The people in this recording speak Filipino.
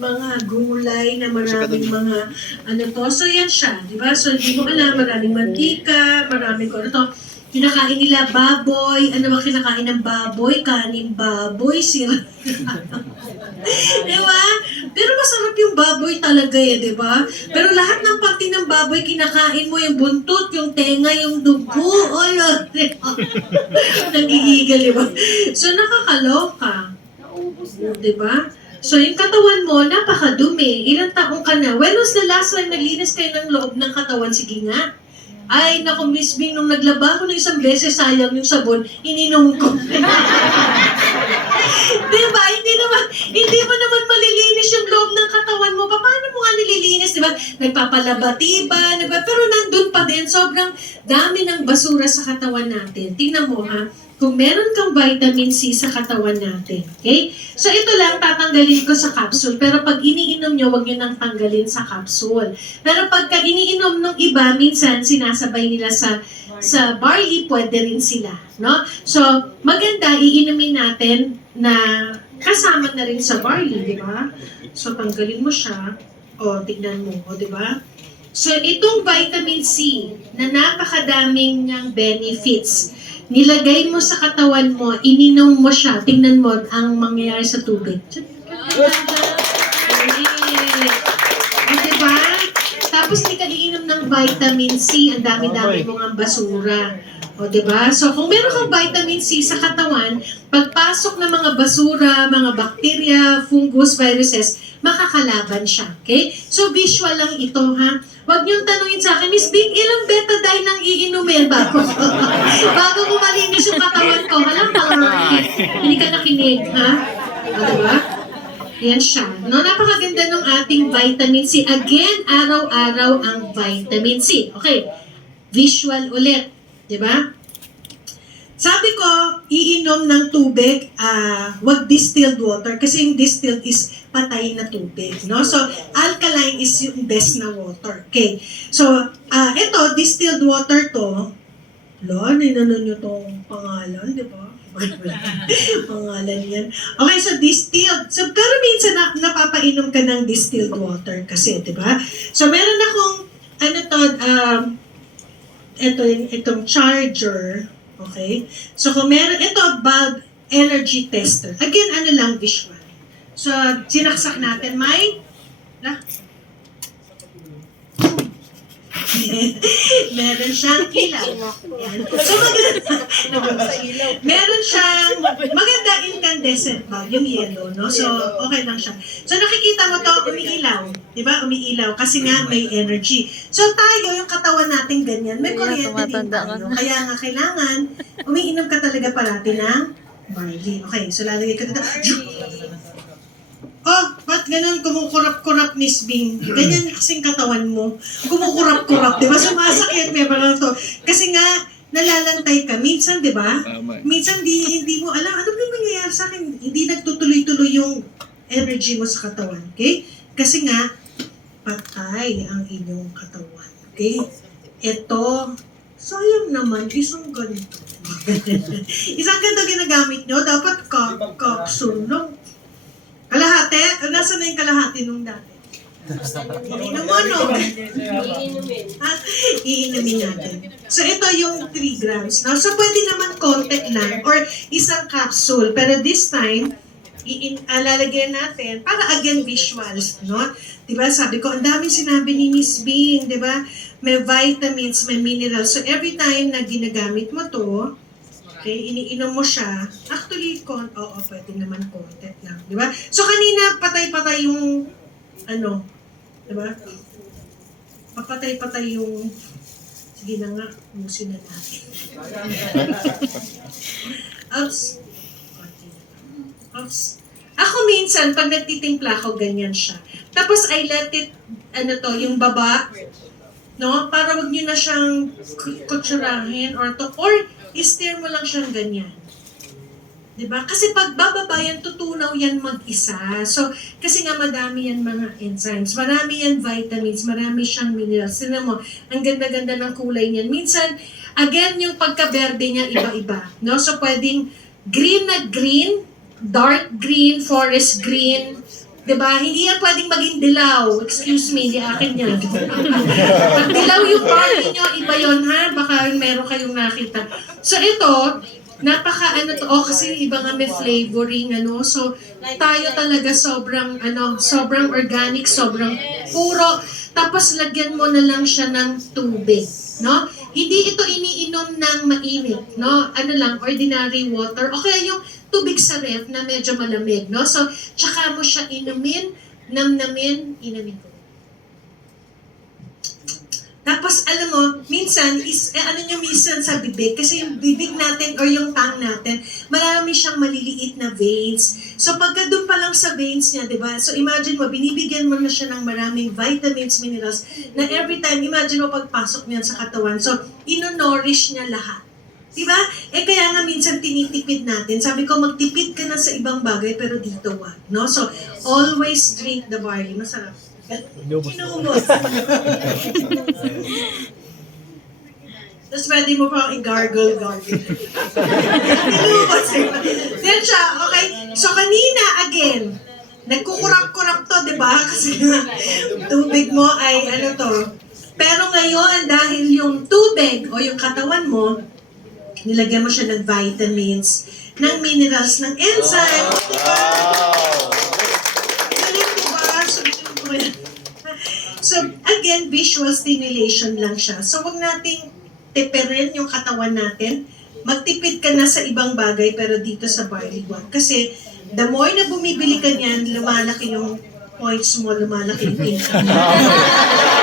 mga gulay na maraming mga ano to. So yan siya, di ba? So hindi mo alam, maraming mantika, maraming ano to. Kinakain nila baboy. Ano ba kinakain ng baboy? Kanin baboy, sira. Di ba? Pero masarap yung baboy talaga eh, di ba? Pero lahat ng parte ng baboy, kinakain mo yung buntot, yung tenga, yung dugo, olo. Nangigigal, di ba? So nakakaloka. Di ba? So, yung katawan mo, napakadumi. Ilang taong ka na? When was the last time naglinis kayo ng loob ng katawan? Sige nga. Ay, naku, Miss Bing, nung naglaba ko ng isang beses, sayang yung sabon, ininom ko. Diba? Hindi mo naman malilinis yung loob ng katawan mo. Paano mo nga nililinis, diba? Nagpapalabatiba, diba? Pero nandun pa din, sobrang dami ng basura sa katawan natin. Tingnan mo, ha? Kung meron kang vitamin C sa katawan natin. Okay? So ito lang, tatanggalin ko sa capsule. Pero pag iniinom nyo, huwag nyo nang tanggalin sa capsule. Pero pagka iniinom ng iba, minsan sinasabay nila sa barley, pwede rin sila. No? So, maganda, iinumin natin na kasama na rin sa barley, di ba? So, tanggalin mo siya. O, tignan mo. O, di ba? So, itong vitamin C na napakadaming niyang benefits, nilagay mo sa katawan mo, ininom mo siya, tingnan mo ang mangyayari sa tubig. O, diba? Tapos hindi ka iinom ng vitamin C, ang dami-dami mga basura. O, diba? So, kung meron kang vitamin C sa katawan, pagpasok ng mga basura, mga bacteria, fungus, viruses, makakalaban siya. Okay? So, visual lang ito, ha? Huwag niyong tanungin sa akin, Miss Bing, ilang betadine nang iinumin bago ko malinis yung katawan ko? Halang hindi ka nakinig, ha? O, diba? Yan siya. No, napakaganda ng ating vitamin C. Again, araw-araw ang vitamin C. Okay. Visual ulit. Diba? Sabi ko, iinom ng tubig, wag distilled water kasi yung distilled is patay na tubig, no? So, alkaline is yung best na water. Okay. So, ito, distilled water to. Inanon nyo tong pangalan, di ba? Pangalan yan. Okay, so distilled. So, pero minsan napapainom ka ng distilled water kasi, di ba? So, meron akong, itong charger. Okay? So, kung meron, ito, bulb energy tester. Again, lang, visual. So, sinaksak natin, may, meron siyang ilaw. Yan. So, meron siyang, maganda incandescent bulb, yung yellow, no? So, okay lang siya. So, nakikita mo to, umiilaw. Diba? Umiilaw. Kasi nga, may energy. So, tayo, yung katawan natin ganyan, may kuryente din tayo. Kaya nga, kailangan, umiinom ka talaga parati ng barley. Okay, so lalagay ka dito. Oh, ba't ganun kumukurap-kurap, Miss Bing? Ganyan kasing katawan mo. Kumukurap-kurap, di ba? Sumasakit, may parang to. Kasi nga, nalalantay ka. Minsan, di ba? Minsan, hindi mo alam. Ano ba yung nangyayari sa akin? Hindi nagtutuloy-tuloy yung energy mo sa katawan. Okay? Kasi nga, patay ang inyong katawan. Okay? Ito, sayang naman, isang ganito. Isang ganito ginagamit nyo, dapat capsule lang. Kalahati? Nasaan na yung kalahati nung dati? Iinom mo, no? Iinumin natin. So, ito yung 3 grams. No? So, pwede naman konti lang or isang capsule. Pero this time, lalagyan natin para again visuals. No? Diba? Sabi ko, ang daming sinabi ni Miss Bing. Diba? May vitamins, may minerals. So, every time na ginagamit mo to, okay, iniinom mo siya. Actually, pwede naman konti lang. Di ba? So, kanina, patay-patay yung, di ba? Papatay-patay yung, sige na nga, musin na natin. Oops. Ako minsan, pag nagtitimpla ako, ganyan siya. Tapos, I let it, yung baba, no? Para wag nyo na siyang kutsurahin or i-stir mo lang siyang ganyan. Diba? Kasi pag bababa yan, tutunaw yan mag-isa. So, kasi nga madami yan mga enzymes, marami yan vitamins, marami siyang minerals. Tignan mo, ang ganda-ganda ng kulay niyan. Minsan, again, yung pagka-berde niya, iba-iba. No? So, pwedeng green na green, dark green, forest green, 'di ba? Hindi yan pwedeng maging dilaw. Excuse me, di akin yan. Pag dilaw yung barley nyo, iba yun ha. Baka meron kayong nakita. So ito, napaka ano to, kasi iba nga may flavoring, ano. So tayo talaga sobrang organic, sobrang puro. Tapos lagyan mo na lang siya ng tubig, no? Hindi ito iniinom ng mainit, no? Ano lang, ordinary water. O kaya yung tubig sa ref na medyo malamig, no? So, tsaka mo siya inumin, namnamin, inamin ko. Tapos, alam mo, minsan, minsan sa bibig, kasi yung bibig natin or yung tongue natin, marami siyang maliliit na veins. So, pagka doon pa lang sa veins niya, di ba? So, imagine mo, binibigyan mo na siya ng maraming vitamins, minerals, na every time, imagine mo pagpasok niyan sa katawan. So, ino-nourish niya lahat. Diba? Kaya nga minsan tinitipid natin. Sabi ko, magtipid ka na sa ibang bagay, pero dito wag. No? So, always drink the barley. Masarap. Inumos. Tapos pwede mo pang i-gargle. Inumos. Then siya, okay. So, kanina, again, nagkukurap-kurap to, diba? Kasi tubig mo ay ano to. Pero ngayon, dahil yung tubig o yung katawan mo, nilagyan mo siya ng vitamins, ng minerals, ng enzyme. Diba? So, again, visual stimulation lang siya. So, wag nating tipirin yung katawan natin. Magtipid ka na sa ibang bagay, pero dito sa barley wag. Kasi, the more na bumibili ka niyan, lumalaki yung points mo, lumalaki yung income.